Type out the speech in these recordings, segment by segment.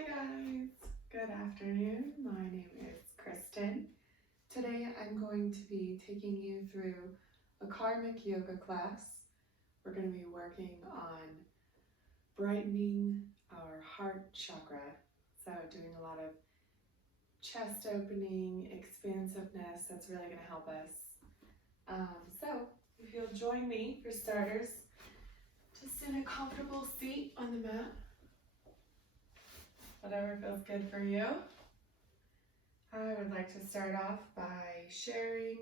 Hi guys, good afternoon. My name is Kristen. Today I'm going to be taking you through a karmic yoga class. We're going to be working on brightening our heart chakra. So doing a lot of chest opening, expansiveness, that's really going to help us. So if you'll join me for starters, just in a comfortable seat on the mat. Whatever feels good for you. I would like to start off by sharing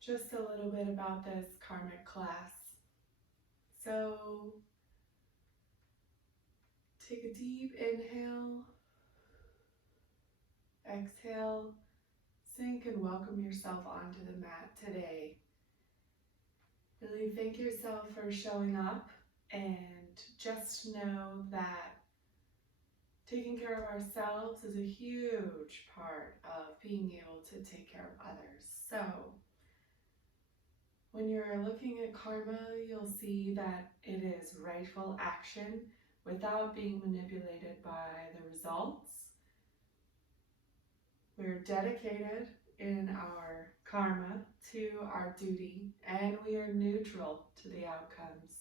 just a little bit about this karmic class. So take a deep inhale, exhale, sink and welcome yourself onto the mat today. Really thank yourself for showing up, and just know that taking care of ourselves is a huge part of being able to take care of others. So when you're looking at karma, you'll see that it is rightful action without being manipulated by the results. We're dedicated in our karma to our duty, and we are neutral to the outcomes.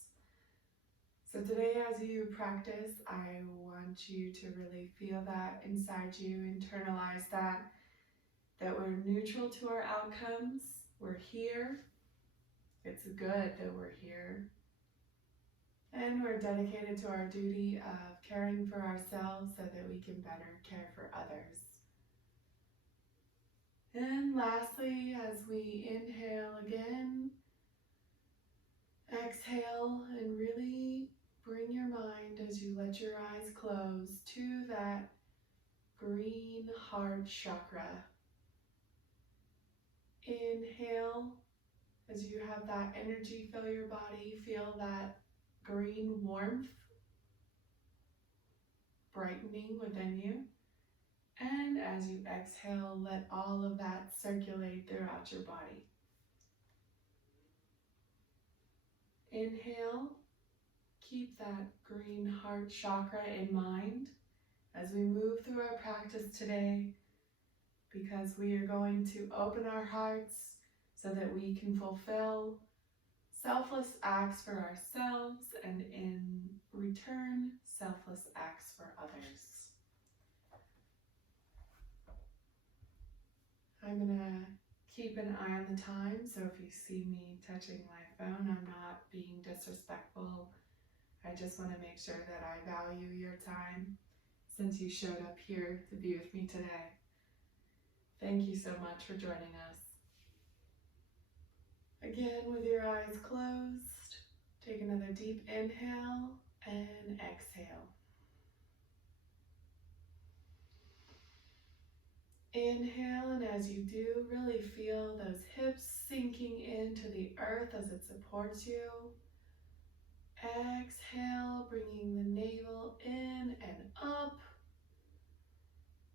So today, as you practice, I want you to really feel that inside you, internalize that we're neutral to our outcomes. We're here. It's good that we're here. And we're dedicated to our duty of caring for ourselves so that we can better care for others. And lastly, as we inhale again, exhale and really bring your mind as you let your eyes close to that green heart chakra. Inhale as you have that energy fill your body, feel that green warmth brightening within you. And as you exhale, let all of that circulate throughout your body. Inhale, keep that green heart chakra in mind as we move through our practice today, because we are going to open our hearts so that we can fulfill selfless acts for ourselves and in return, selfless acts for others. I'm going to keep an eye on the time, so if you see me touching my phone, I'm not being disrespectful. I just want to make sure that I value your time since you showed up here to be with me today. Thank you so much for joining us. Again, with your eyes closed, take another deep inhale and exhale. Inhale, and as you do, really feel those hips sinking into the earth as it supports you. Exhale, bringing the navel in and up.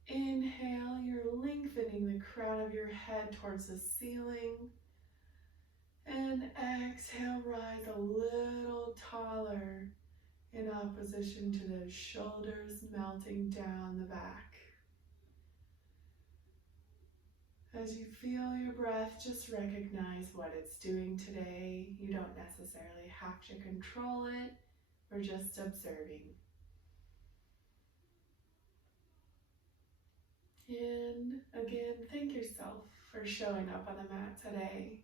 Inhale, you're lengthening the crown of your head towards the ceiling. And exhale, rise a little taller in opposition to those shoulders melting down the back. As you feel your breath, just recognize what it's doing today. You don't necessarily have to control it. We're just observing. And again, thank yourself for showing up on the mat today,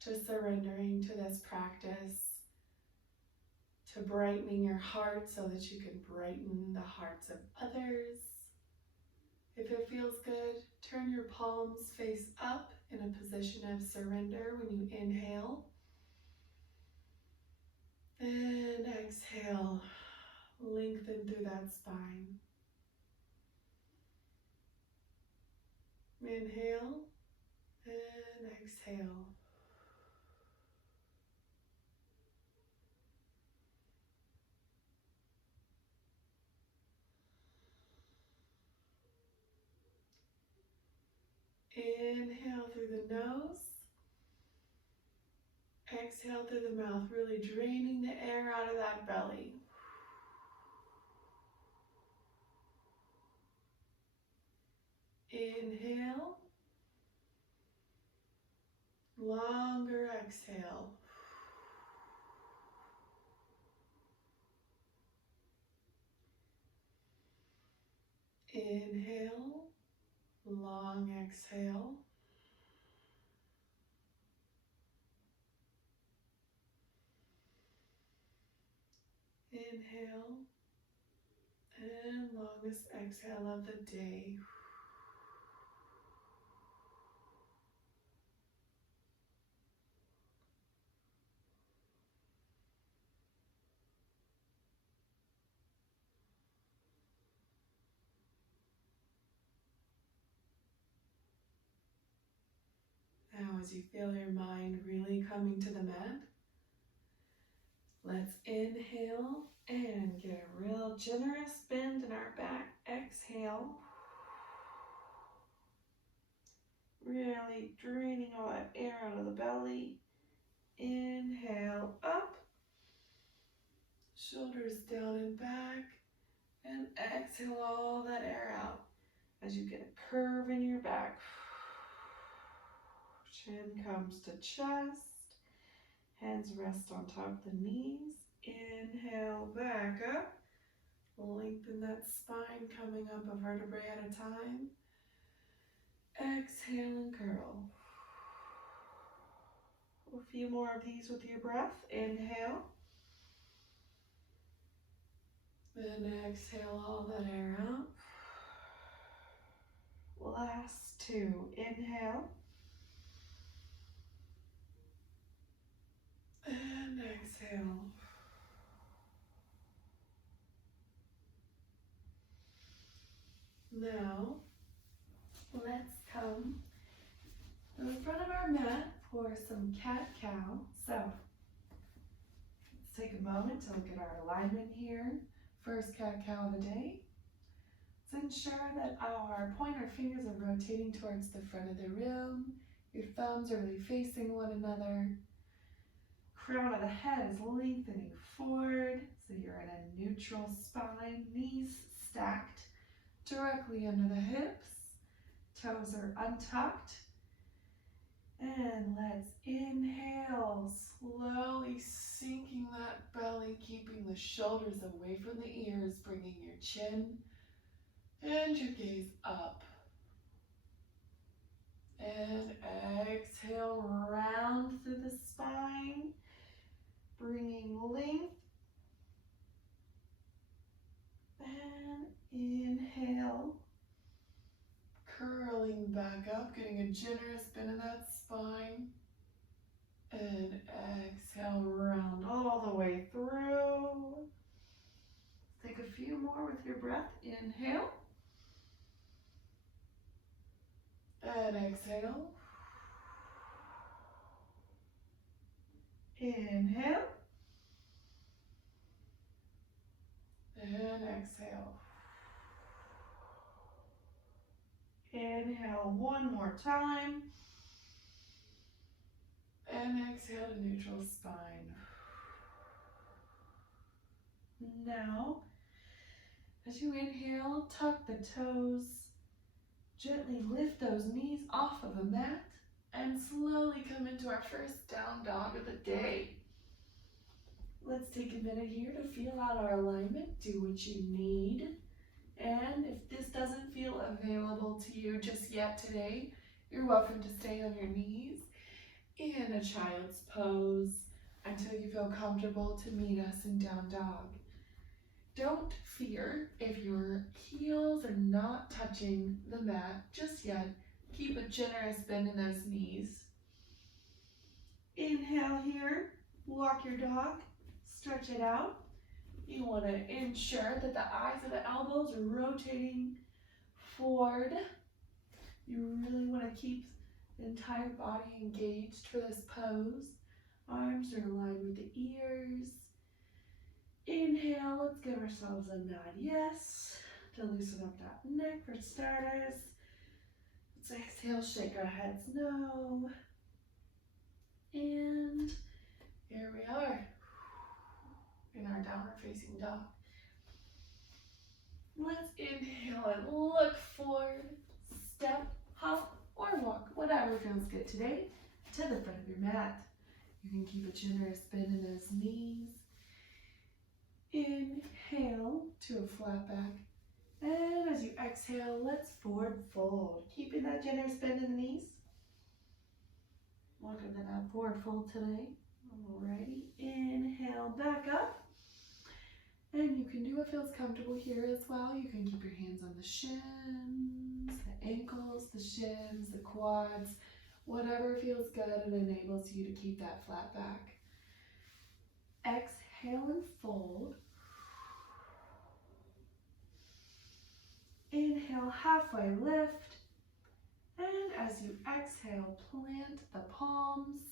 to surrendering to this practice, to brightening your heart so that you can brighten the hearts of others. If it feels good, turn your palms face up in a position of surrender when you inhale. And exhale, lengthen through that spine. Inhale and exhale. Inhale through the nose. Exhale through the mouth, really draining the air out of that belly. Inhale. Longer exhale. Inhale. Long exhale. Inhale. And longest exhale of the day. Now as you feel your mind really coming to the mat, let's inhale and get a real generous bend in our back. Exhale. Really draining all that air out of the belly. Inhale up. Shoulders down and back. And exhale all that air out as you get a curve in your back. Chin comes to chest. Hands rest on top of the knees. Inhale back up. Lengthen that spine, coming up a vertebrae at a time. Exhale and curl. A few more of these with your breath. Inhale. Then exhale all that air out. Last two. Inhale. And exhale. Now, let's come to the front of our mat for some cat-cow. So, let's take a moment to look at our alignment here. First cat-cow of the day. Let's ensure that our pointer fingers are rotating towards the front of the room. Your thumbs are really facing one another. Crown of the head is lengthening forward, so you're in a neutral spine. Knees stacked directly under the hips. Toes are untucked. And let's inhale, slowly sinking that belly, keeping the shoulders away from the ears, bringing your chin and your gaze up. And exhale, round through the spine, bringing length. And inhale, curling back up, getting a generous bend in that spine. And exhale, round all the way through. Take a few more with your breath. Inhale. And exhale. Inhale. And exhale. Inhale one more time. And exhale to neutral spine. Now, as you inhale, tuck the toes. Gently lift those knees off of the mat and slowly come into our first down dog of the day. Let's take a minute here to feel out our alignment. Do what you need. And if this doesn't feel available to you just yet today, you're welcome to stay on your knees in a child's pose until you feel comfortable to meet us in down dog. Don't fear if your heels are not touching the mat just yet. Keep a generous bend in those knees. Inhale here, walk your dog, stretch it out. You want to ensure that the eyes of the elbows are rotating forward. You really want to keep the entire body engaged for this pose. Arms are aligned with the ears. Inhale, let's give ourselves a nod yes to loosen up that neck for starters. Let's exhale, shake our heads no. And here we are in our downward facing dog. Let's inhale and look forward. Step whatever feels good today, to the front of your mat. You can keep a generous bend in those knees. Inhale to a flat back. And as you exhale, let's forward fold. Keeping that generous bend in the knees. Welcome to that forward fold today. Alrighty, inhale back up. And you can do what feels comfortable here as well. You can keep your hands on the shins, the ankles, the shins, the quads, whatever feels good and enables you to keep that flat back. Exhale and fold. Inhale, halfway lift. And as you exhale, plant the palms.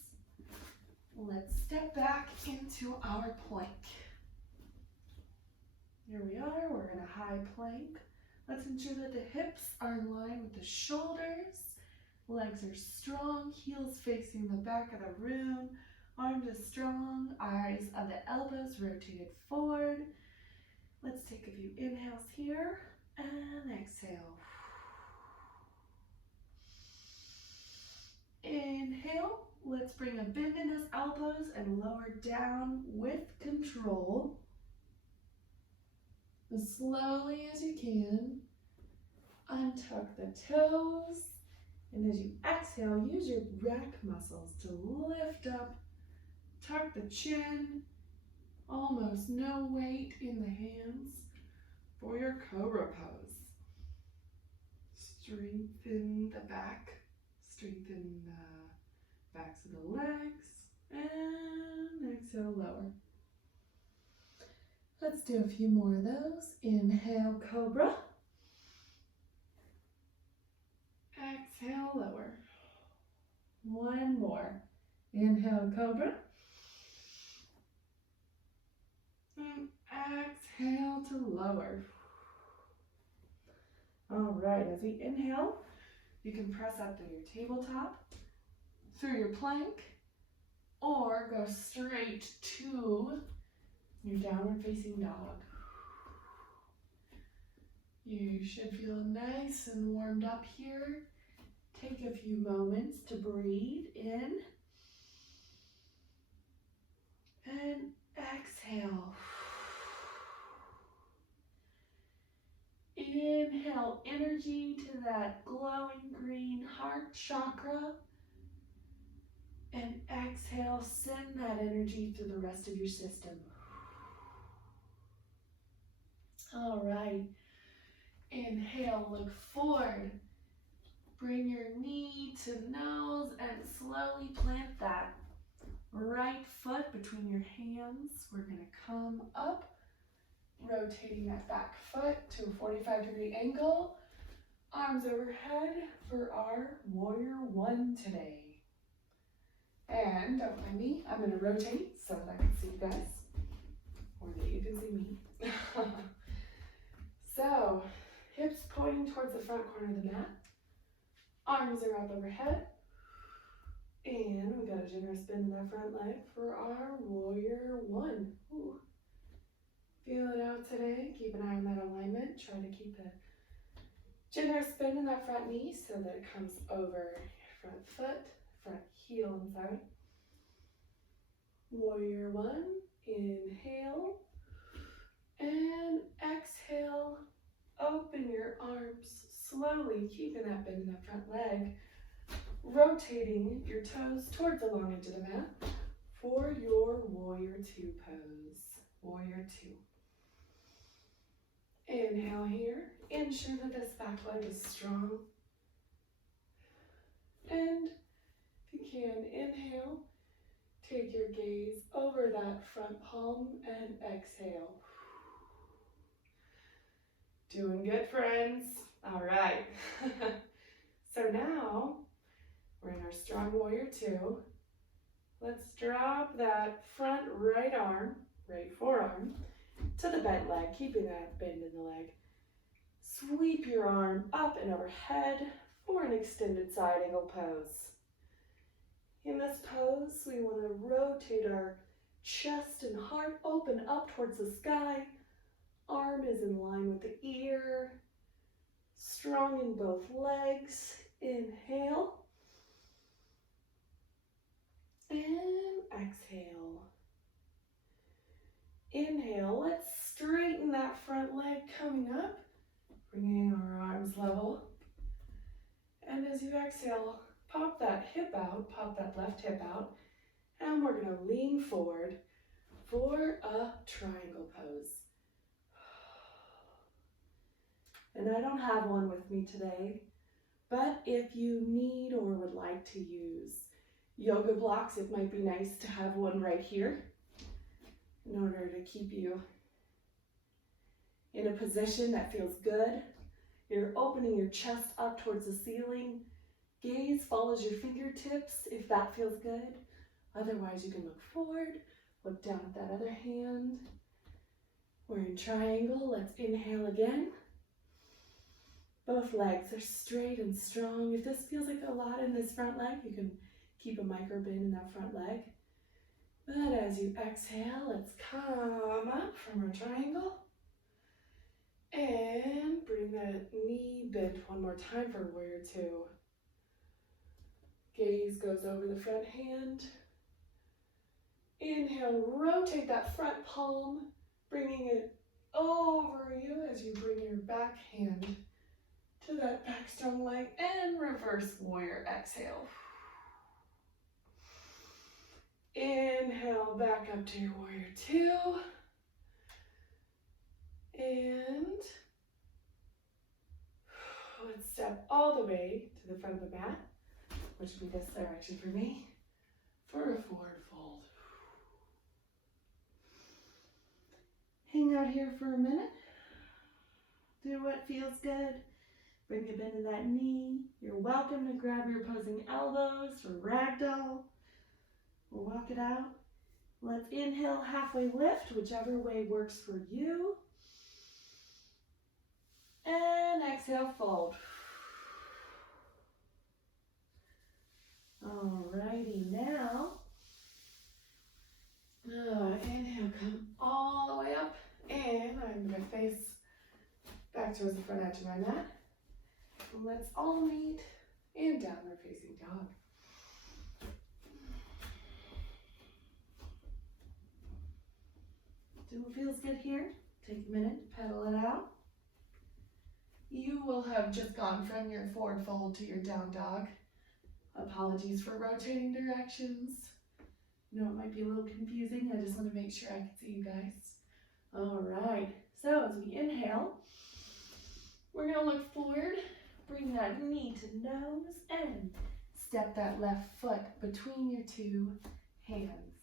Let's step back into our plank. Here we are, we're in a high plank. Let's ensure that the hips are in line with the shoulders. Legs are strong, heels facing the back of the room. Arms are strong, eyes of the elbows rotated forward. Let's take a few inhales here and exhale. Inhale, let's bring a bend in those elbows and lower down with control. As slowly as you can, untuck the toes, and as you exhale, use your back muscles to lift up, tuck the chin, almost no weight in the hands for your cobra pose. Strengthen the back, strengthen the backs of the legs, and exhale, lower. Let's do a few more of those. Inhale, cobra. Exhale, lower. One more. Inhale, cobra. And exhale to lower. All right, as we inhale, you can press up to your tabletop, through your plank, or go straight to your downward facing dog. You should feel nice and warmed up here. Take a few moments to breathe in and exhale. Inhale energy to that glowing green heart chakra. And exhale, send that energy through the rest of your system. All right. Inhale, look forward. Bring your knee to nose and slowly plant that right foot between your hands. We're going to come up, rotating that back foot to a 45-degree angle. Arms overhead for our warrior one today. And don't mind me, I'm going to rotate so that I can see you guys, or that you can see me. So, hips pointing towards the front corner of the mat. Arms are up overhead. And we got a generous bend in that front leg for our warrior one. Ooh. Feel it out today. Keep an eye on that alignment. Try to keep the generous bend in that front knee so that it comes over front foot, front heel, I'm sorry. Warrior one, inhale, and exhale. Open your arms slowly, keeping that bend in that front leg. Rotating your toes towards the long edge of the mat for your warrior two pose. Warrior two. Inhale here. Ensure that this back leg is strong. And if you can, inhale. Take your gaze over that front palm and exhale. Doing good, friends. All right. So now we're in our strong warrior two. Let's drop that front right arm, right forearm, to the bent leg, keeping that bend in the leg. Sweep your arm up and overhead for an extended side angle pose. In this pose, we want to rotate our chest and heart, open up towards the sky. Arm is in line with the ear. Strong in both legs. Inhale. inhale, let's straighten that front leg coming up, bringing our arms level. And as you exhale, pop that hip out, pop that left hip out, and we're gonna lean forward for a triangle pose. And I don't have one with me today, but if you need or would like to use yoga blocks, it might be nice to have one right here in order to keep you in a position that feels good. You're opening your chest up towards the ceiling. Gaze follows your fingertips if that feels good. Otherwise, you can look forward, look down at that other hand. We're in triangle. Let's inhale again. Both legs are straight and strong. If this feels like a lot in this front leg, you can keep a micro bend in that front leg. But as you exhale, let's come up from our triangle. And bring that knee bent one more time for warrior two. Gaze goes over the front hand. Inhale, rotate that front palm, bringing it over you as you bring your back hand to that back strong leg, and reverse warrior exhale. Inhale, back up to your warrior two. And let's step all the way to the front of the mat, which would be this direction for me, for a forward fold. Hang out here for a minute. Do what feels good. Bring a bend in that knee. You're welcome to grab your opposing elbows for ragdoll. We'll walk it out. Let's inhale, halfway lift, whichever way works for you. And exhale, fold. Alrighty, now, inhale, come all the way up, and I'm gonna face back towards the front edge of my mat. Let's all meet in downward facing dog. Do what feels good here. Take a minute to pedal it out. You will have just gone from your forward fold to your down dog. Apologies for rotating directions. I know it might be a little confusing. I just want to make sure I can see you guys. All right, so as we inhale, we're gonna look forward, bring that knee to nose, and step that left foot between your two hands.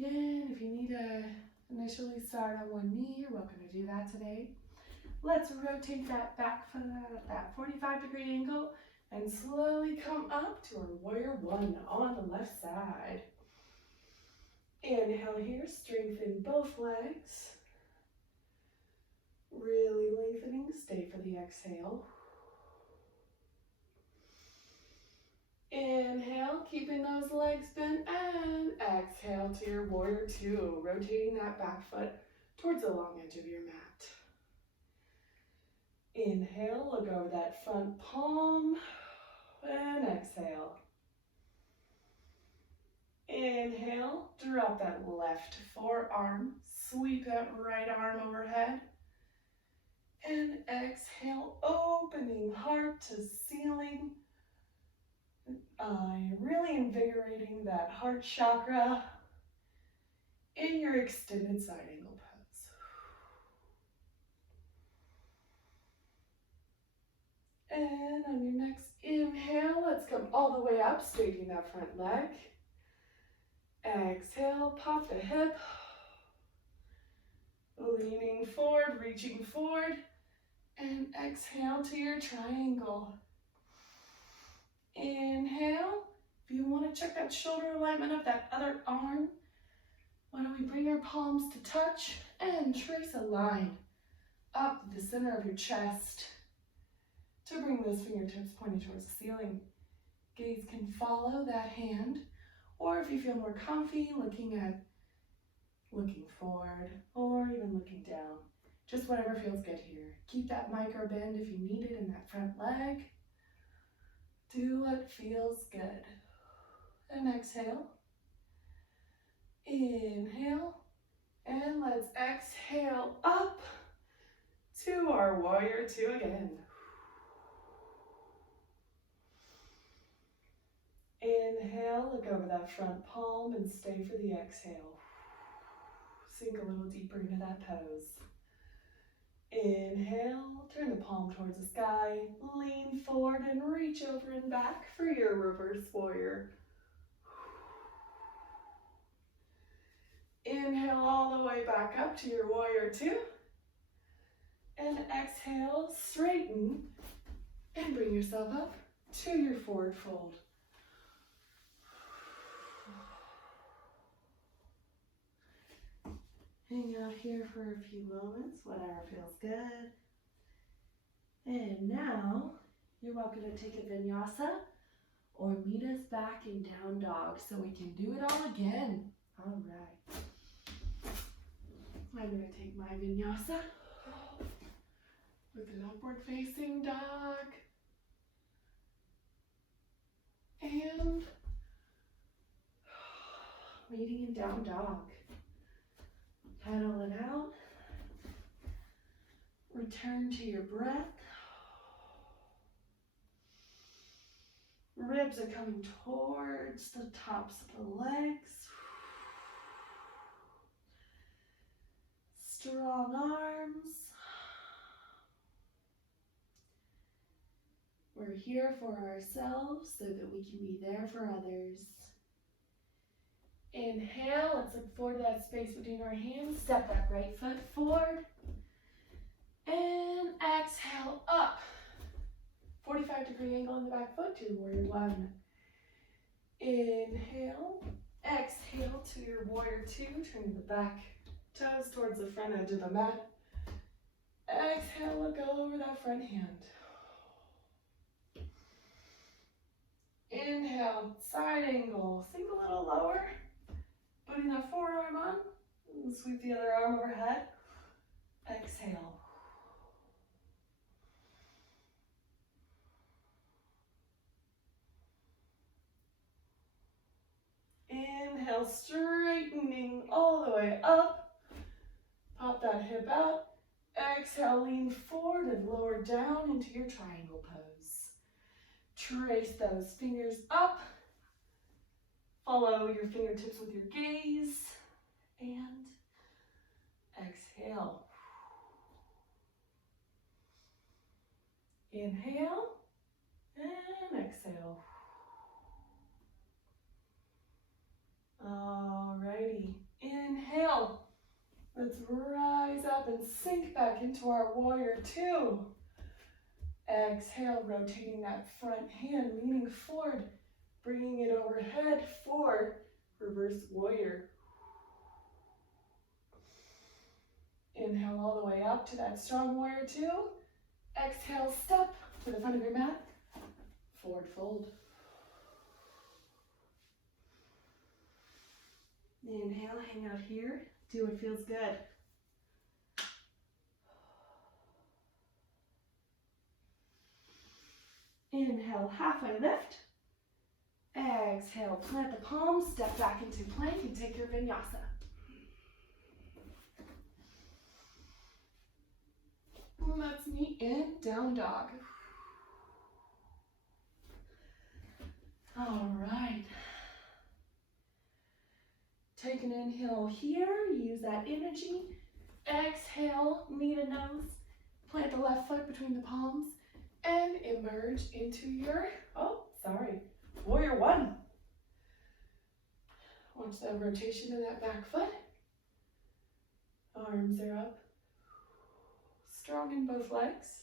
Again, if you need to initially start on one knee, you're welcome to do that today. Let's rotate that back foot at that 45-degree angle and slowly come up to our warrior one on the left side. Inhale here, strengthen both legs. Really lengthening, stay for the exhale. Inhale, keeping those legs bent, and exhale to your warrior two, rotating that back foot towards the long edge of your mat. Inhale, look over that front palm, and exhale. Inhale, drop that left forearm, sweep that right arm overhead, and exhale, opening heart to ceiling, really invigorating that heart chakra in your extended side angle pose. And on your next inhale, let's come all the way up, straightening that front leg. Exhale, pop the hip. Leaning forward, reaching forward. And exhale to your triangle. Inhale. If you want to check that shoulder alignment of that other arm, why don't we bring our palms to touch and trace a line up the center of your chest to bring those fingertips pointing towards the ceiling. Gaze can follow that hand, or if you feel more comfy, looking forward, or even looking down. Just whatever feels good here. Keep that micro bend if you need it in that front leg. Do what feels good. And exhale. Inhale. And let's exhale up to our warrior two again. Inhale, look over that front palm and stay for the exhale. Sink a little deeper into that pose. Inhale, turn the palm towards the sky, lean forward and reach over and back for your reverse warrior. Inhale all the way back up to your warrior two. And exhale, straighten and bring yourself up to your forward fold. Hang out here for a few moments, whatever feels good. And now, you're welcome to take a vinyasa or meet us back in down dog so we can do it all again. All right. I'm going to take my vinyasa with an upward facing dog. And meeting in down dog. Pedal it out. Return to your breath. Ribs are coming towards the tops of the legs. Strong arms. We're here for ourselves so that we can be there for others. Inhale, let's look forward to that space between our hands. Step that right foot forward. And exhale up. 45-degree angle in the back foot to warrior one. Inhale. Exhale to your warrior two. Turning the back toes towards the front edge of the mat. Exhale, look over that front hand. Inhale, side angle. Sink a little lower. Putting that forearm on. And sweep the other arm overhead. Exhale. Inhale, straightening all the way up. Pop that hip out. Exhale, lean forward and lower down into your triangle pose. Trace those fingers up. Follow your fingertips with your gaze. And exhale. Inhale and exhale. Alrighty, inhale. Let's rise up and sink back into our warrior two. Exhale, rotating that front hand, leaning forward, bringing it overhead for reverse warrior. Inhale all the way up to that strong warrior two. Exhale, step to the front of your mat, forward fold. Inhale, hang out here, do what feels good. Inhale, halfway lift. Exhale, plant the palms, step back into plank and take your vinyasa. Let's meet in down dog. All right. Take an inhale here, use that energy. Exhale, knee to nose. Plant the left foot between the palms and emerge into your, warrior one. Watch that rotation of that back foot. Arms are up. Strong in both legs.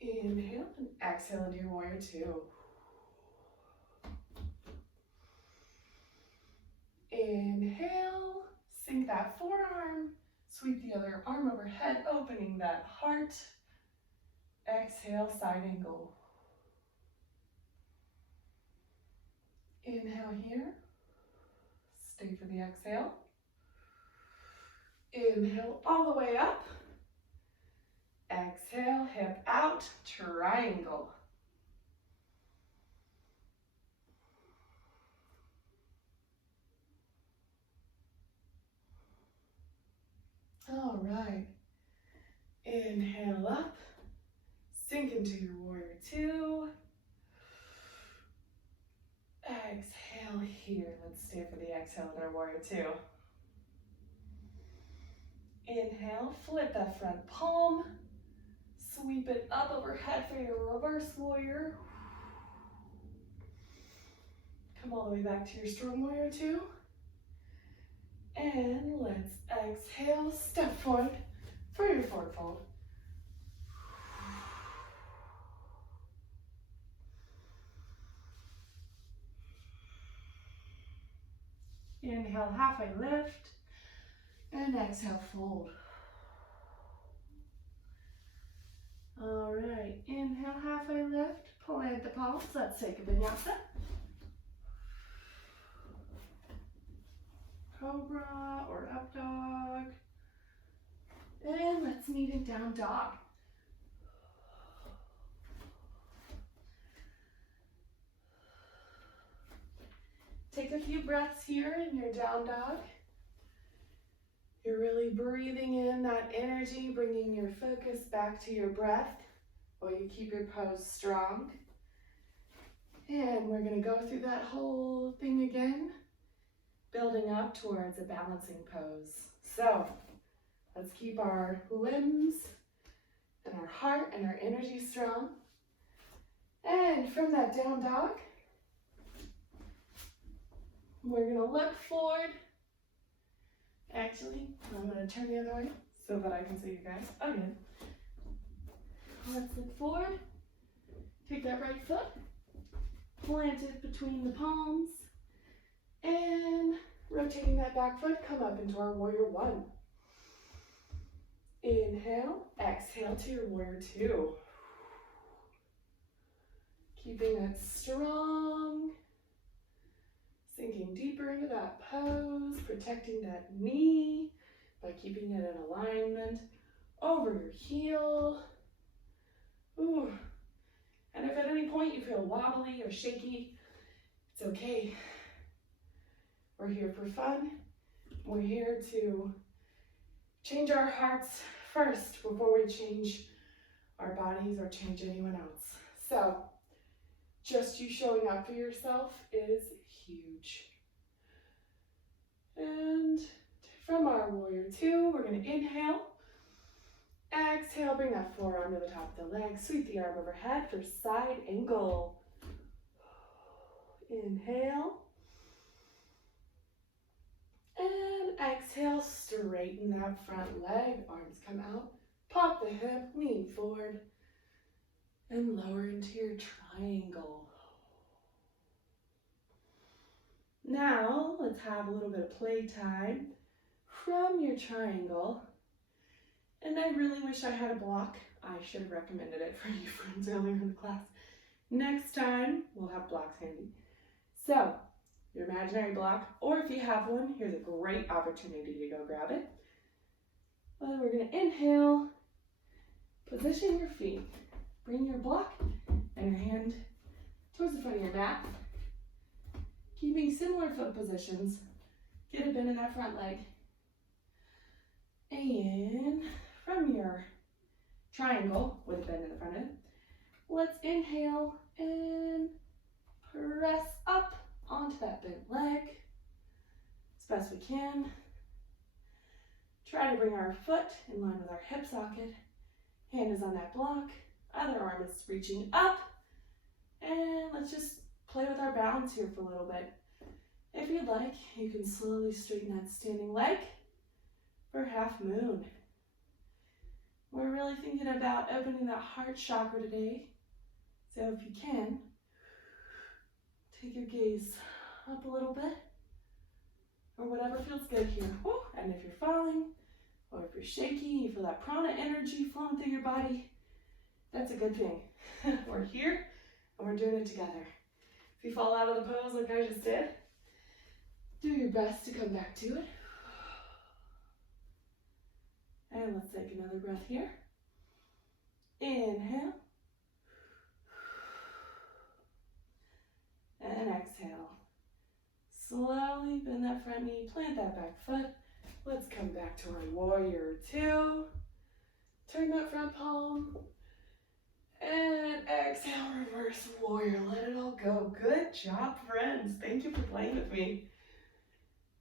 Inhale and exhale into your warrior two. Inhale, sink that forearm, sweep the other arm overhead, opening that heart. Exhale, side angle. Inhale here, stay for the exhale. Inhale all the way up. Exhale, hip out, triangle. All right. Inhale up. Sink into your warrior two. Exhale here. Let's stay for the exhale in our warrior two. Inhale, flip that front palm. Sweep it up overhead for your reverse warrior. Come all the way back to your strong warrior two. And let's exhale, step forward for your forward fold. Inhale, halfway lift. And exhale, fold. All right, inhale, halfway lift. Plant the palms. Let's take a vinyasa. Cobra or up dog. And let's meet in down dog. Take a few breaths here in your down dog. You're really breathing in that energy, bringing your focus back to your breath while you keep your pose strong. And we're going to go through that whole thing again, building up towards a balancing pose. So let's keep our limbs and our heart and our energy strong. And from that down dog, we're going to look forward. Actually, I'm going to turn the other way so that I can see you guys. Again. Let's look forward. Take that right foot. Plant it between the palms. And rotating that back foot, come up into our warrior one. Inhale, exhale to your warrior two. Keeping it strong. Sinking deeper into that pose, protecting that knee by keeping it in alignment over your heel. Ooh. And if at any point you feel wobbly or shaky, it's okay. We're here for fun. We're here to change our hearts first before we change our bodies or change anyone else. So, just you showing up for yourself is huge. And from our warrior two, we're going to inhale. Exhale, bring that forearm to the top of the leg. Sweep the arm overhead for side angle. Inhale. And exhale, straighten that front leg. Arms come out. Pop the hip, lean forward. And lower into your triangle. Now, let's have a little bit of play time from your triangle. And I really wish I had a block. I should have recommended it for you friends earlier in the class. Next time, we'll have blocks handy. So, your imaginary block, or if you have one, here's a great opportunity to go grab it. Well, we're going to inhale, position your feet. Bring your block and your hand towards the front of your mat. Keeping similar foot positions. Get a bend in that front leg. And from your triangle with a bend in the front of it, let's inhale and press up onto that bent leg as best we can. Try to bring our foot in line with our hip socket. Hand is on that block. Other arm is reaching up. And let's just play with our balance here for a little bit. If you'd like, you can slowly straighten that standing leg for half moon. We're really thinking about opening that heart chakra today. So if you can, take your gaze up a little bit, or whatever feels good here. And if you're falling, or if you're shaky, you feel that prana energy flowing through your body, that's a good thing. We're here, and we're doing it together. If you fall out of the pose like I just did, do your best to come back to it. And let's take another breath here. Inhale. And exhale. Slowly bend that front knee, plant that back foot, Let's come back to our warrior two. Turn that front palm. And exhale, reverse warrior. Let it all go. Good job, friends. Thank you for playing with me.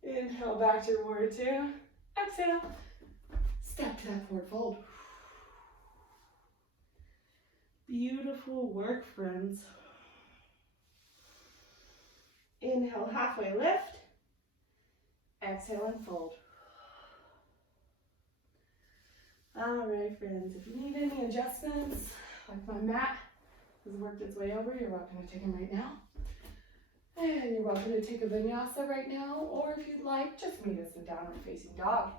Inhale, back to your warrior two. Exhale. Step to that forward fold. Beautiful work, friends. Inhale, halfway lift. Exhale and fold. All right, friends, if you need any adjustments, like my mat has worked its way over, you're welcome to take them right now. And you're welcome to take a vinyasa right now, or if you'd like, just meet us in downward facing dog.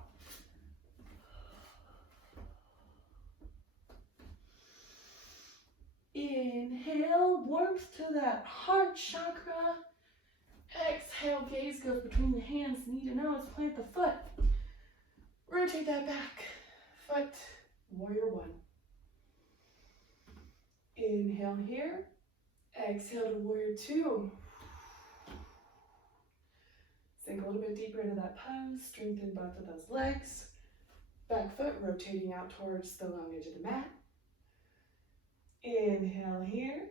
Inhale, warmth to that heart chakra. Exhale, gaze goes between the hands, knee to nose, plant the foot. Rotate that back foot, warrior one. Inhale here, exhale to warrior two. Sink a little bit deeper into that pose, strengthen both of those legs. Back foot rotating out towards the long edge of the mat. Inhale here.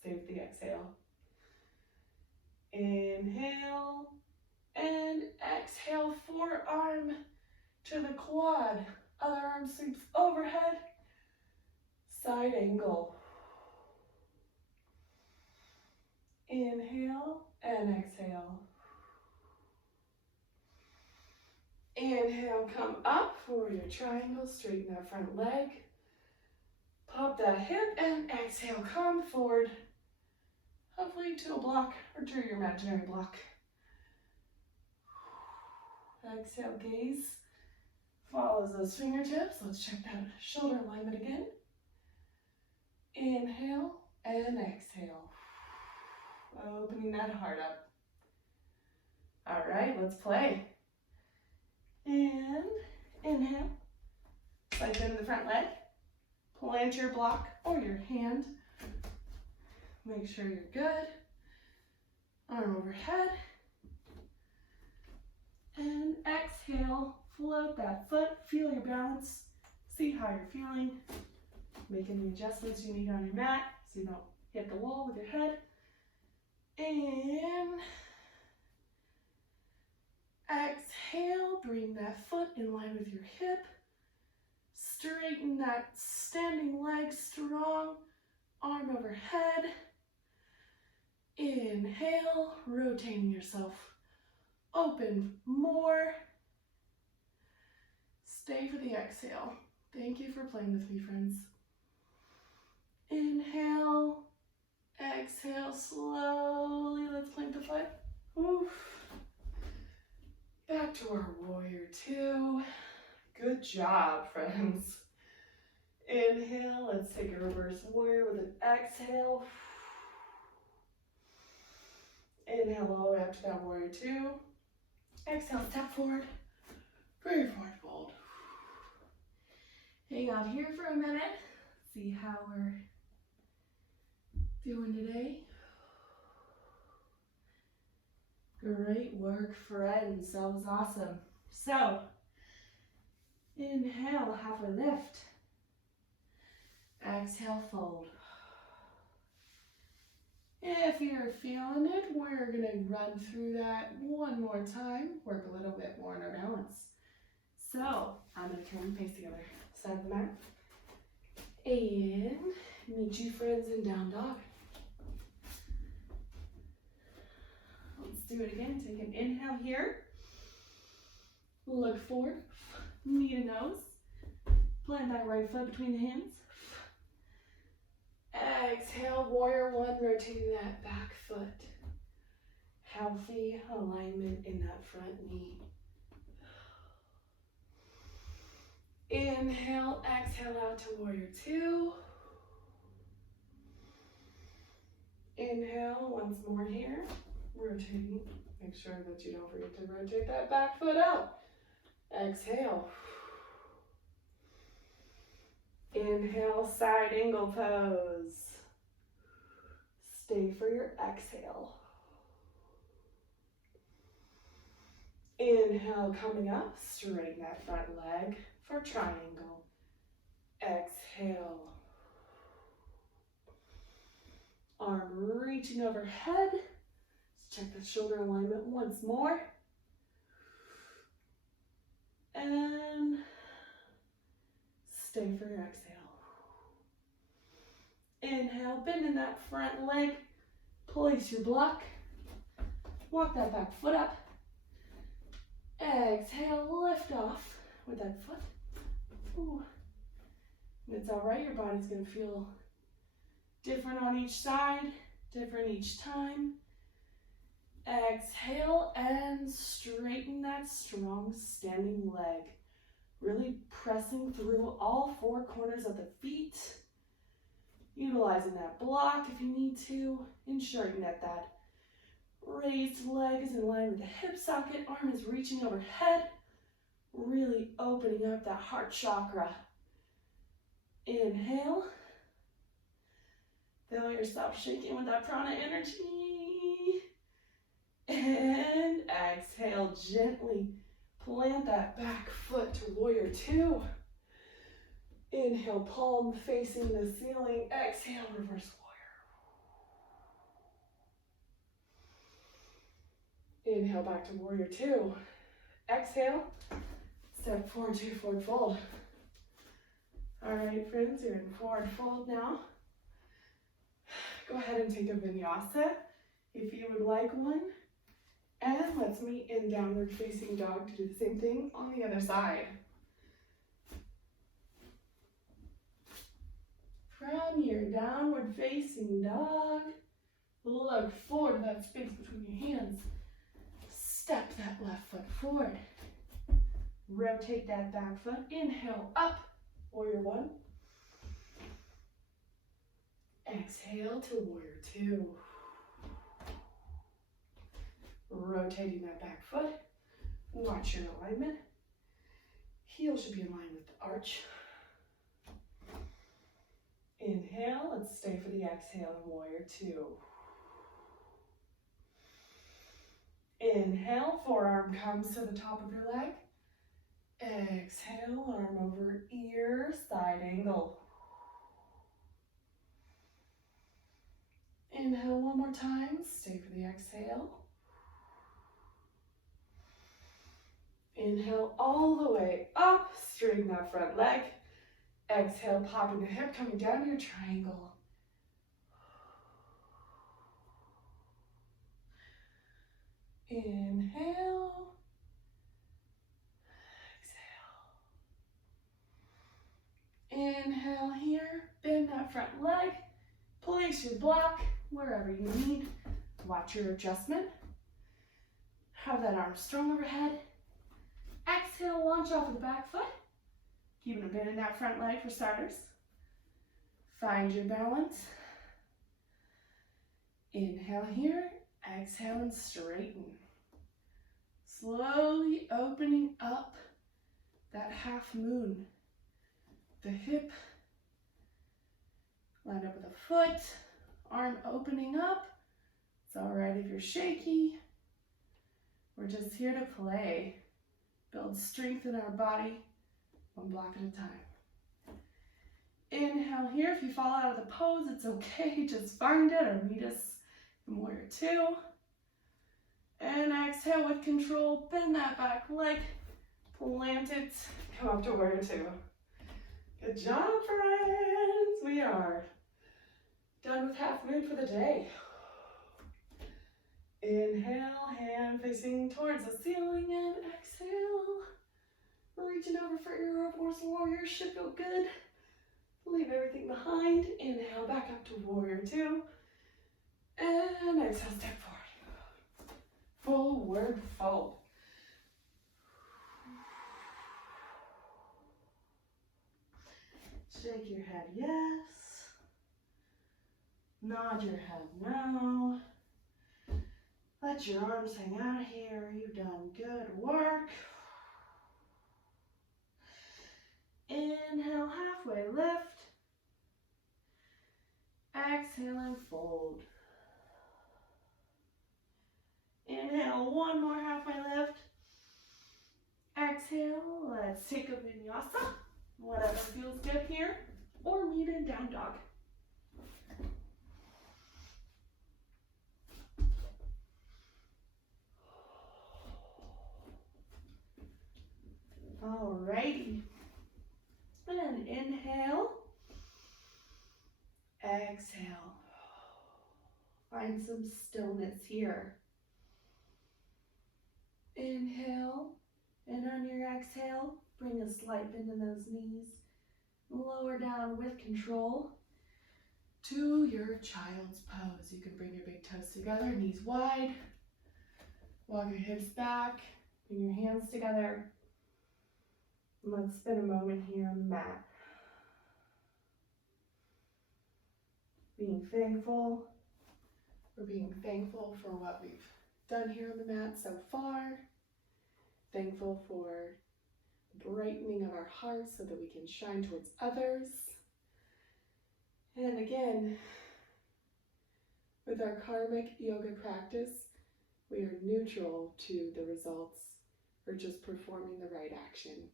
Stay with the exhale. Inhale and exhale, forearm to the quad. Other arm sweeps overhead. Side angle. Inhale and exhale. Inhale, come up for your triangle, straighten that front leg. Pop that hip and exhale, come forward. Hopefully to a block or to your imaginary block. Exhale, gaze follows those fingertips. Let's check that shoulder alignment again. Inhale and exhale. Opening that heart up. All right, let's play. And inhale. Slide into the front leg. Plant your block or your hand. Make sure you're good. Arm overhead. And exhale, float that foot. Feel your balance. See how you're feeling. Make any adjustments you need on your mat so you don't hit the wall with your head. And exhale, bring that foot in line with your hip. Straighten that standing leg strong, arm overhead. Inhale, rotating yourself. Open more. Stay for the exhale. Thank you for playing with me, friends. Inhale, exhale, slowly. Let's plant the foot. Oof. Back to our warrior two. Good job, friends. Inhale, let's take a reverse warrior with an exhale. Inhale all the way up to that warrior two. Exhale, step forward for your forward fold. Hang out here for a minute. See how we're doing today. Great work, friends. That was awesome. So, inhale, halfway lift. Exhale, fold. If you're feeling it, we're going to run through that one more time. Work a little bit more on our balance. So, I'm going to turn and face the other side of the mat. And meet you, friends, in down dog. Let's do it again. Take an inhale here. Look forward. Knee to nose. Plant that right foot between the hands. Exhale, warrior one, rotating that back foot. Healthy alignment in that front knee. Inhale, exhale out to warrior two. Inhale, once more here. Rotating. Make sure that you don't forget to rotate that back foot out. Exhale. Inhale, side angle pose. Stay for your exhale. Inhale, coming up, straighten that front leg for triangle. Exhale. Arm reaching overhead. Let's check the shoulder alignment once more. And stay for your exhale. Inhale, bend in that front leg. Place your block. Walk that back foot up. Exhale, lift off with that foot. Ooh. It's all right, your body's gonna feel different on each side, different each time. Exhale and straighten that strong standing leg. Really pressing through all four corners of the feet. Utilizing that block if you need to, ensuring that that raised leg is in line with the hip socket, arm is reaching overhead, really opening up that heart chakra. Inhale. Feel yourself shaking with that prana energy. And exhale, gently plant that back foot to warrior two. Inhale, palm facing the ceiling. Exhale, reverse warrior. Inhale, back to warrior two. Exhale, step forward to forward fold. All right, friends, you're in forward fold now. Go ahead and take a vinyasa if you would like one. And let's meet in downward facing dog to do the same thing on the other side. From your downward facing dog, look forward to that space between your hands. Step that left foot forward. Rotate that back foot. Inhale, up, warrior one. Exhale to warrior two. Rotating that back foot. Watch your alignment. Heel should be in line with the arch. Inhale, let's stay for the exhale in warrior two. Inhale, forearm comes to the top of your leg. Exhale, arm over ear, side angle. Inhale one more time, stay for the exhale. Inhale all the way up, straighten that front leg. Exhale, popping the hip, coming down to your triangle. Inhale. Exhale. Inhale here, bend that front leg. Place your block wherever you need. Watch your adjustment. Have that arm strong overhead. Exhale, launch off of the back foot. Keeping a bend in that front leg for starters. Find your balance. Inhale here, exhale and straighten. Slowly opening up that half moon. The hip lined up with the foot, arm opening up. It's all right if you're shaky. We're just here to play. Build strength in our body, one block at a time. Inhale here. If you fall out of the pose, it's okay. Just find it or meet us in warrior two. And exhale with control. Bend that back leg. Plant it. Come up to warrior two. Good job, friends. We are done with half moon for the day. Inhale, hand facing towards the ceiling, and exhale. Reaching over for your reverse warrior. Should feel good. Leave everything behind. Inhale, back up to warrior two. And exhale, step forward. Forward fold. Shake your head, yes. Nod your head, no. Let your arms hang out here. You've done good work. Inhale, halfway lift. Exhale and fold. Inhale, one more halfway lift. Let's take a vinyasa, whatever feels good here, or meet in down dog. Alrighty, and inhale, exhale. Find some stillness here. Inhale, and on your exhale, bring a slight bend in those knees. Lower down with control to your child's pose. You can bring your big toes together, knees wide. Walk your hips back, bring your hands together. And let's spend a moment here on the mat. Being thankful. We're being thankful for what we've done here on the mat so far. Thankful for brightening of our hearts so that we can shine towards others. And again, with our karmic yoga practice, we are neutral to the results. We're just performing the right action.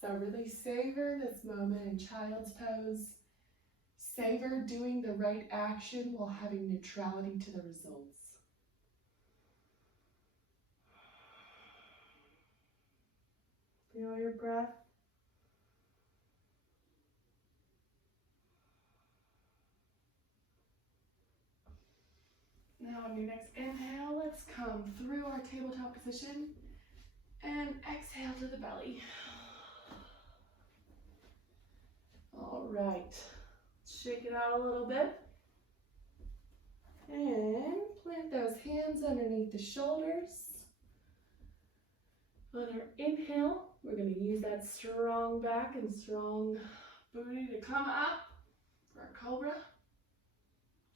So really savor this moment in child's pose. Savor doing the right action while having neutrality to the results. Feel your breath. Now on your next inhale, let's come through our tabletop position and exhale to the belly. All right, shake it out a little bit. And plant those hands underneath the shoulders. On our inhale, we're going to use that strong back and strong booty to come up for our cobra.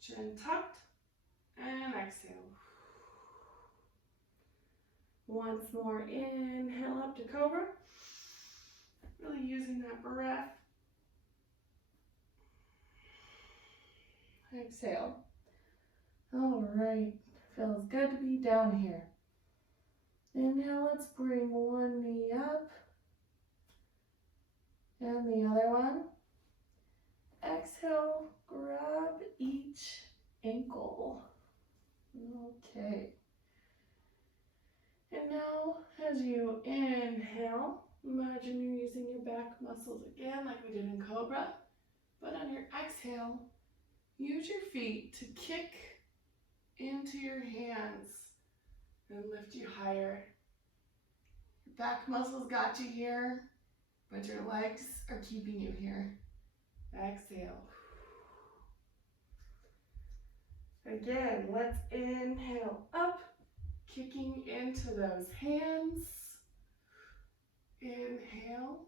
Chin tucked. And exhale. Once more, inhale up to cobra. Really using that breath. Exhale. All right, feels good to be down here. Inhale, let's bring one knee up. And the other one. Exhale, grab each ankle. Okay. And now, as you inhale, imagine you're using your back muscles again like we did in Cobra. But on your exhale, use your feet to kick into your hands and lift you higher. Your back muscles got you here, but your legs are keeping you here. Exhale. Again, let's inhale up, kicking into those hands. Inhale.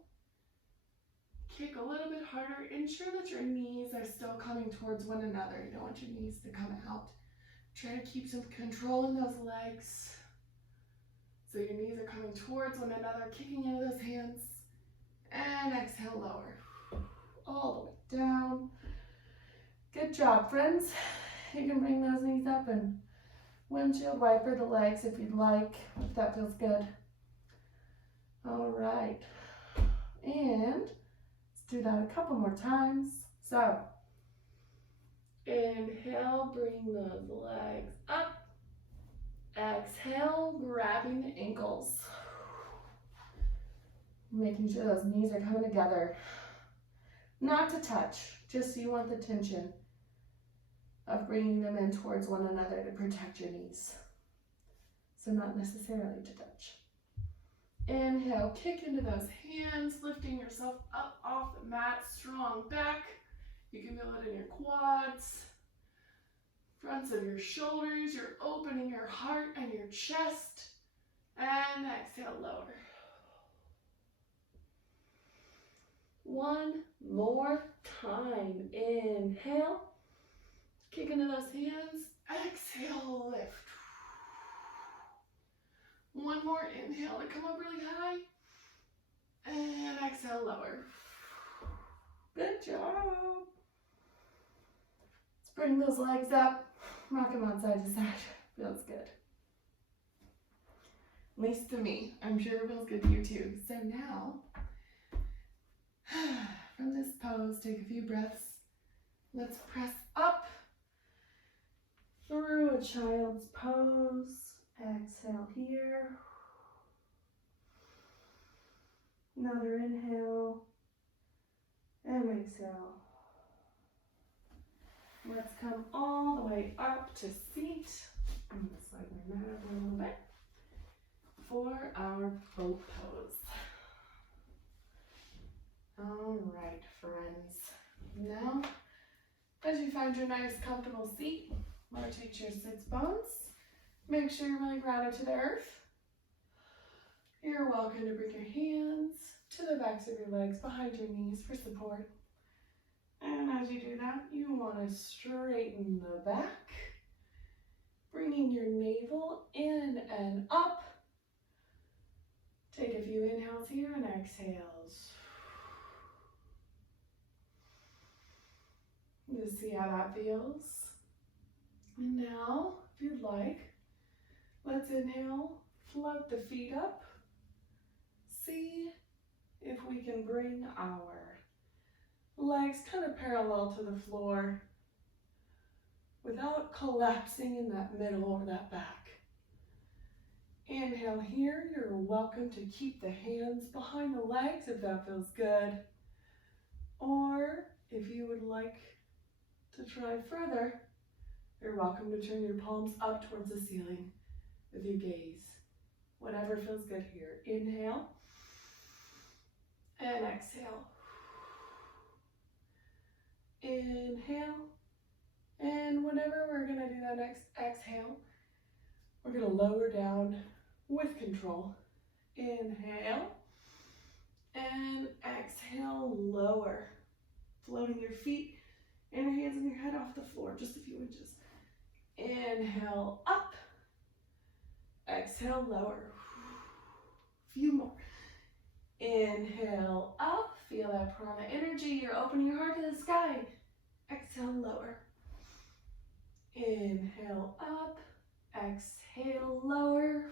Kick a little bit harder. Ensure that your knees are still coming towards one another. You don't want your knees to come out. Try to keep some control in those legs. So your knees are coming towards one another, kicking into those hands. And exhale, lower. All the way down. Good job, friends. You can bring those knees up and windshield wiper the legs if you'd like, if that feels good. All right. And let's do that a couple more times. So, inhale, bring those legs up. Exhale, grabbing the ankles. Making sure those knees are coming together. Not to touch, just so you want the tension of bringing them in towards one another to protect your knees. So not necessarily to touch. Inhale, kick into those hands, lifting yourself up off the mat, strong back. You can feel it in your quads, fronts of your shoulders. You're opening your heart and your chest. And exhale, lower. One more time. Inhale. Kick into those hands. Exhale, lift. One more inhale to come up really high. And exhale, lower. Good job. Let's bring those legs up. Rock them out side to side. Feels good. At least to me. I'm sure it feels good to you too. So now, from this pose, take a few breaths. Let's press up through a child's pose. Exhale here. Another inhale and exhale. Let's come all the way up to seat. I'm going to slide my mat up a little bit for our boat pose. All right, friends. Now, as you find your nice, comfortable seat, rotate your sits bones. Make sure you're really grounded to the earth. You're welcome to bring your hands to the backs of your legs behind your knees for support. And as you do that, you want to straighten the back, bringing your navel in and up. Take a few inhales here and exhales. Just see how that feels. And now, if you'd like, let's inhale, float the feet up. See if we can bring our legs kind of parallel to the floor without collapsing in that middle or that back. Inhale here, you're welcome to keep the hands behind the legs if that feels good. Or if you would like to try further, you're welcome to turn your palms up towards the ceiling with your gaze. Whatever feels good here. Inhale and exhale. Inhale, and whenever we're going to do that next exhale, we're going to lower down with control. Inhale, and exhale, lower. Floating your feet and your hands and your head off the floor, just a few inches. Inhale, up. Exhale, lower. Few more. Inhale, up. Feel that prana energy. You're opening your heart to the sky. Exhale, lower. Inhale, up. Exhale, lower.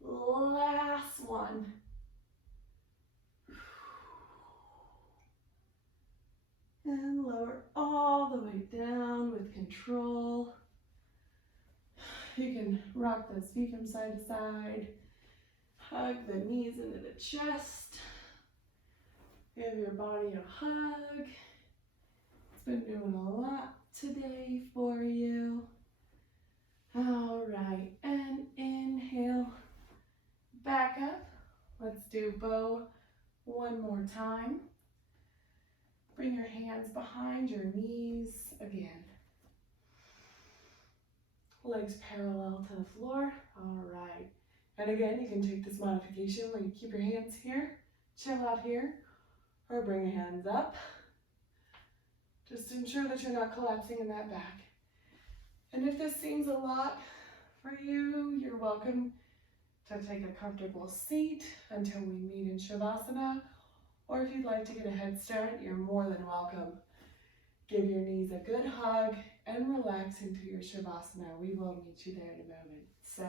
Last one. And lower all the way down with control. You can rock those feet from side to side. Hug the knees into the chest. Give your body a hug. It's been doing a lot today for you. All right, and inhale, back up. Let's do bow one more time. Bring your hands behind your knees again. Legs parallel to the floor. All right. And again, you can take this modification where you keep your hands here, chill out here, or bring your hands up. Just ensure that you're not collapsing in that back. And if this seems a lot for you, you're welcome to take a comfortable seat until we meet in Shavasana. Or if you'd like to get a head start, you're more than welcome. Give your knees a good hug and relax into your Shavasana. We will meet you there in a moment. So,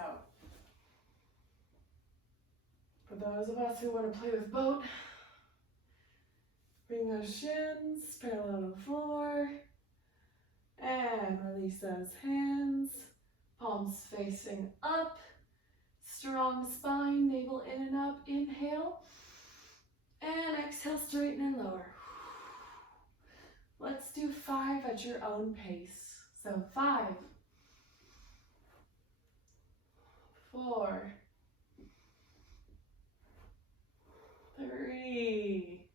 for those of us who want to play with boat, bring those shins parallel to the floor and release those hands. Palms facing up. Strong spine, navel in and up. Inhale. And exhale, straighten and lower. Let's do 5 at your own pace. So 5, 4, 3,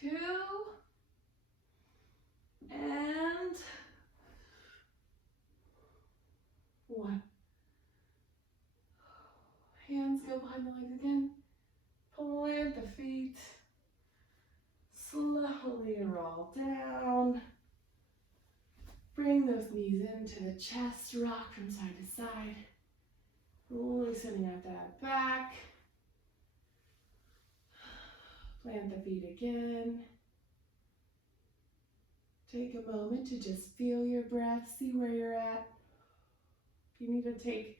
2, and 1. Hands go behind the legs again. Plant the feet. Slowly roll down. Bring those knees into the chest. Rock from side to side. Loosening out that back. Plant the feet again. Take a moment to just feel your breath, see where you're at. If you need to take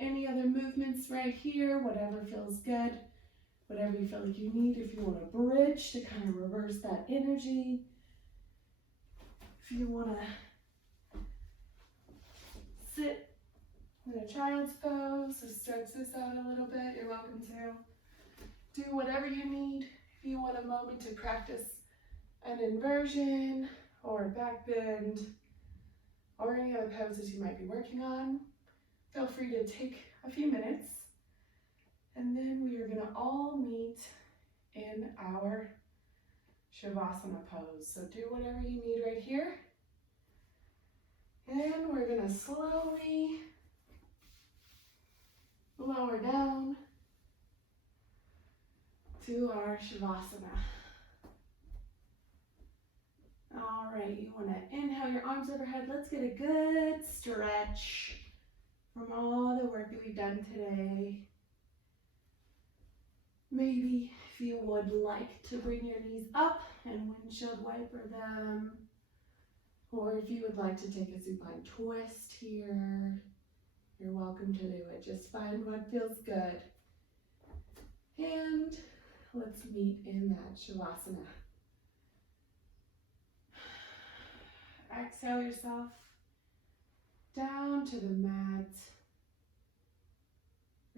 any other movements right here, whatever feels good, whatever you feel like you need. If you want a bridge to kind of reverse that energy, if you want to sit in a child's pose, so stretch this out a little bit, you're welcome to. Do whatever you need. If you want a moment to practice an inversion or a back bend or any other poses you might be working on, feel free to take a few minutes. And then we are going to all meet in our Shavasana pose. So do whatever you need right here. And we're going to slowly lower down to our Shavasana. All right, you want to inhale your arms overhead. Let's get a good stretch from all the work that we've done today. Maybe if you would like to bring your knees up and windshield wiper them, or if you would like to take a supine twist here, you're welcome to do it. Just find what feels good. And let's meet in that Shavasana. Exhale yourself down to the mat.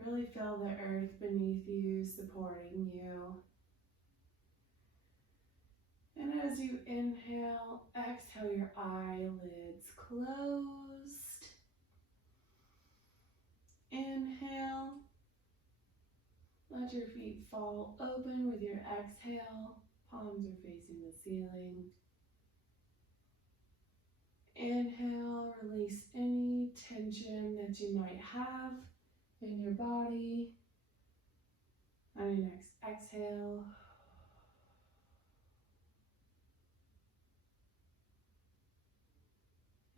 Really feel the earth beneath you supporting you. And as you inhale, exhale your eyelids closed. Inhale. Let your feet fall open with your exhale. Palms are facing the ceiling. Inhale, release any tension that you might have in your body. On your next exhale,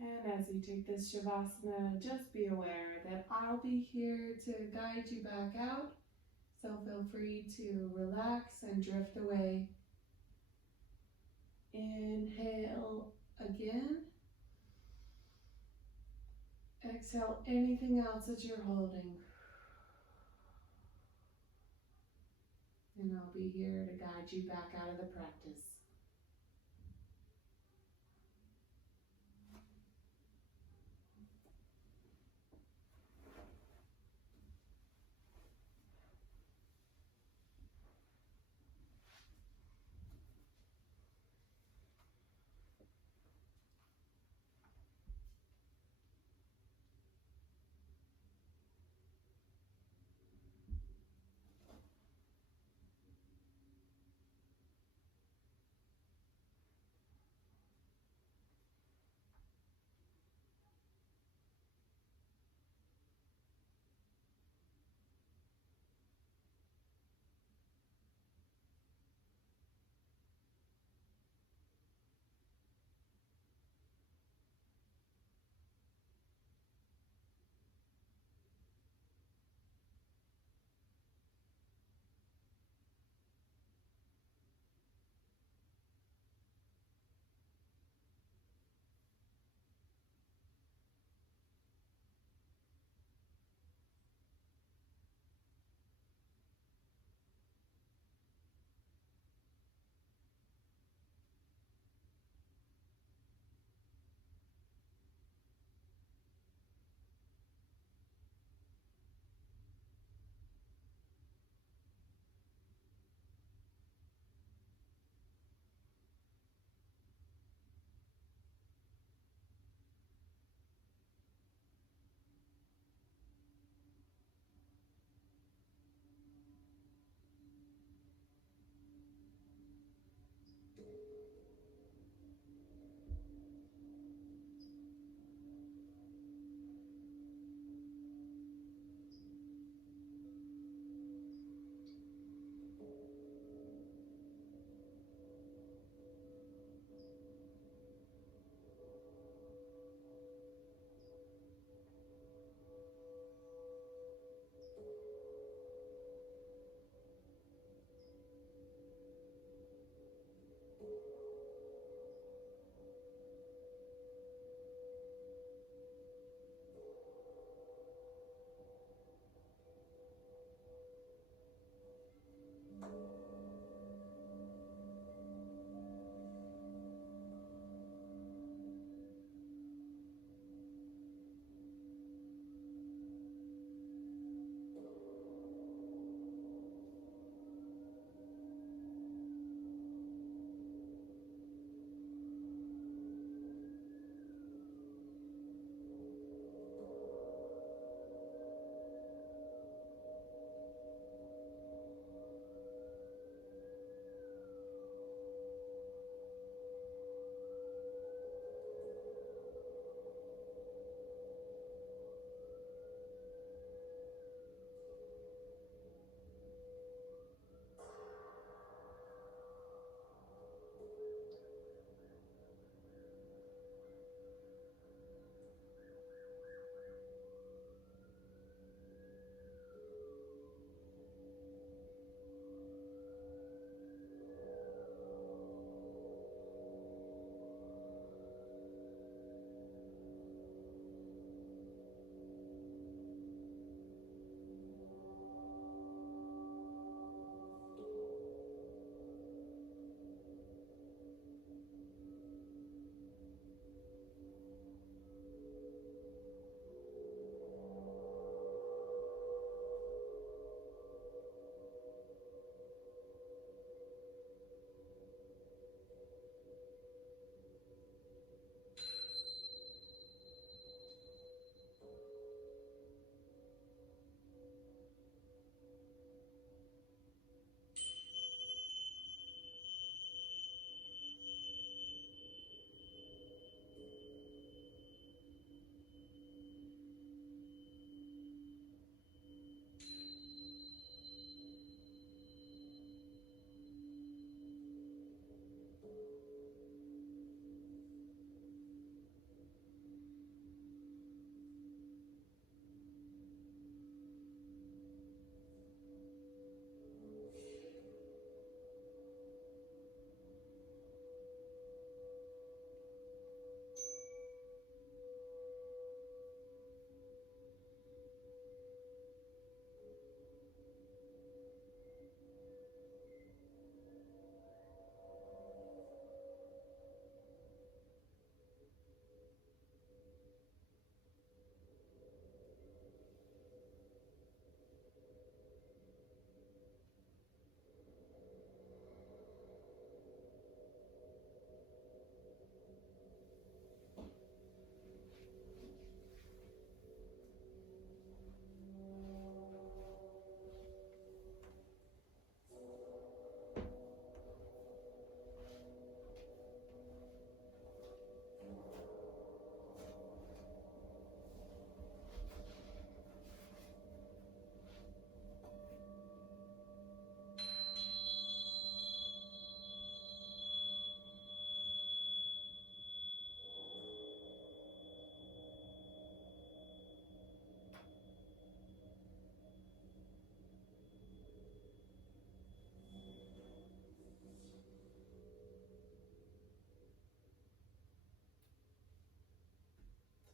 and as you take this Shavasana, just be aware that I'll be here to guide you back out. So feel free to relax and drift away. Inhale again. Exhale anything else that you're holding. And I'll be here to guide you back out of the practice.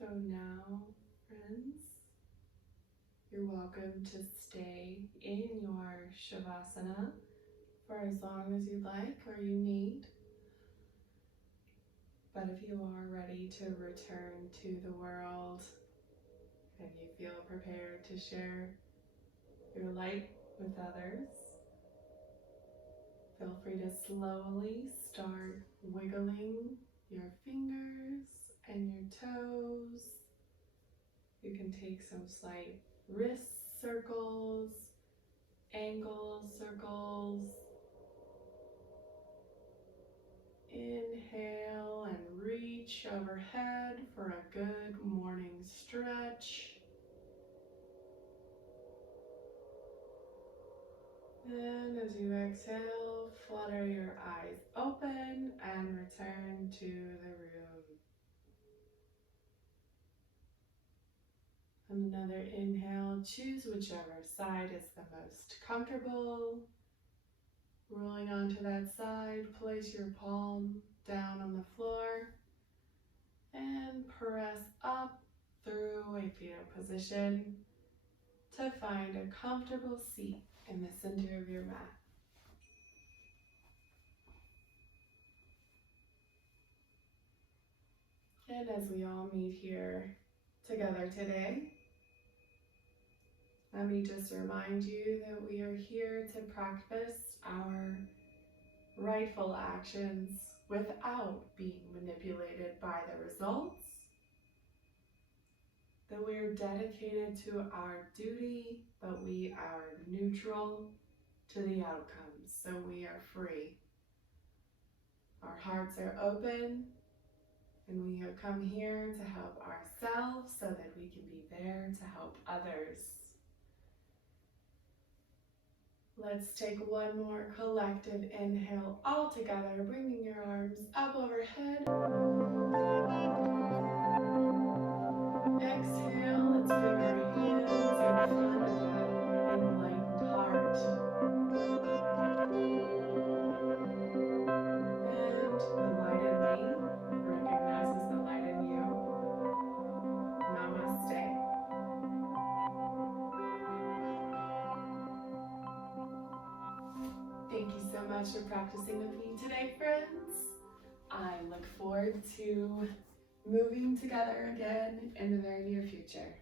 So now, friends, you're welcome to stay in your Shavasana for as long as you like or you need. But if you are ready to return to the world and you feel prepared to share your light with others, feel free to slowly start wiggling your fingers and your toes. You can take some slight wrist circles, ankle circles. Inhale and reach overhead for a good morning stretch. And as you exhale, flutter your eyes open and return to the room. And another inhale, choose whichever side is the most comfortable. Rolling onto that side, place your palm down on the floor and press up through a fetal position to find a comfortable seat in the center of your mat. And as we all meet here together today, let me just remind you that we are here to practice our rightful actions without being manipulated by the results, that we are dedicated to our duty, but we are neutral to the outcomes, so we are free. Our hearts are open, and we have come here to help ourselves so that we can be there to help others. Let's take one more collective inhale all together, bringing your arms up overhead. Exhale, let's bring our hands in front of that enlightened heart. And the light in me recognizes the light in you. Namaste. Thank you so much for practicing with me today, friends. I look forward to moving together again in the very near future.